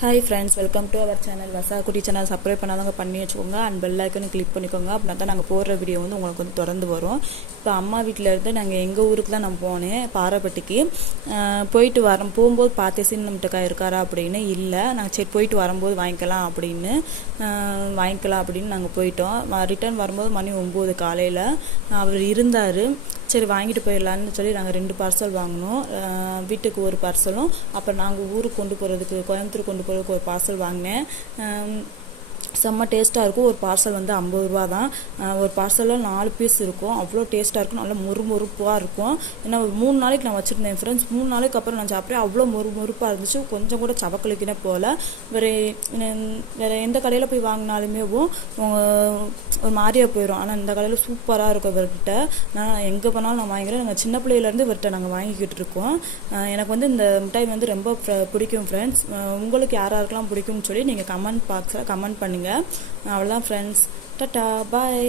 Hi friends, welcome to our channel. வசாக்குட்டி channel subscribe பண்ணாதவங்க பண்ணி வச்சுக்கோங்க. அண்ட் பெல் ஐக்கனை கிளிக் பண்ணிக்கோங்க. அப்படின்னா தான் நாங்கள் போடுற வீடியோ வந்து உங்களுக்கு வந்து தொடர்ந்து வரும். இப்போ அம்மா வீட்டில் இருந்து நாங்கள் எங்கள் ஊருக்கு தான் நான் போனேன், பாறைப்பட்டிக்கு. போயிட்டு போகும்போது பார்த்தேன் நம்மகிட்ட இருக்காரா அப்படின்னு. இல்லை, நாங்கள் சரி போயிட்டு வரும்போது வாங்கிக்கலாம் அப்படின்னு நாங்கள் போயிட்டோம். ரிட்டர்ன் வரும்போது மணி 9 காலையில் அவர் இருந்தார். சரி வாங்கிட்டு போயிடலான்னு சொல்லி நாங்கள் 2 பார்சல் வாங்கினோம். வீட்டுக்கு ஒரு பார்சலும், அப்புறம் நாங்கள் ஊருக்கு கொண்டு போகிறதுக்கு, கோயம்புத்தூர் கொண்டு போகிறதுக்கு ஒரு பார்சல் வாங்கினேன். செம்ம டேஸ்ட்டாக இருக்கும். ஒரு பார்சல் வந்து 50 ரூபா தான். ஒரு பார்சலில் 4 பீஸ் இருக்கும். அவ்வளோ டேஸ்ட்டாக இருக்கும், நல்லா மொறுப்பாக இருக்கும். ஏன்னா 3 நாளைக்கு நான் வச்சுருந்தேன் ஃப்ரெண்ட்ஸ். 3 நாளைக்கு அப்புறம் நான் சாப்பிட்றேன். அவ்வளோ மொறுப்பாக இருந்துச்சு. கொஞ்சம் கூட சவக்கலிக்கினே போல். வேறு எந்த கடையில் போய் வாங்கினாலுமே ஒரு மாதிரியாக போயிடும். ஆனால் இந்த கடையில் சூப்பராக இருக்கும் இவர்கிட்ட. நான் எங்கே போனாலும் நான் வாங்கிக்கிறேன். நாங்கள் சின்ன பிள்ளையிலேருந்து இவர்கிட்ட நாங்கள் வாங்கிக்கிட்டு இருக்கோம். எனக்கு வந்து இந்த மிட்டாய் வந்து ரொம்ப பிடிக்கும் ஃப்ரெண்ட்ஸ். உங்களுக்கு யாருக்கெல்லாம் பிடிக்கும்னு சொல்லி நீங்கள் கமெண்ட் பாக்ஸில் கமெண்ட் பண்ணுங்கள். அவ்வளோதான் ஃப்ரெண்ட்ஸ். டாடா, பாய்.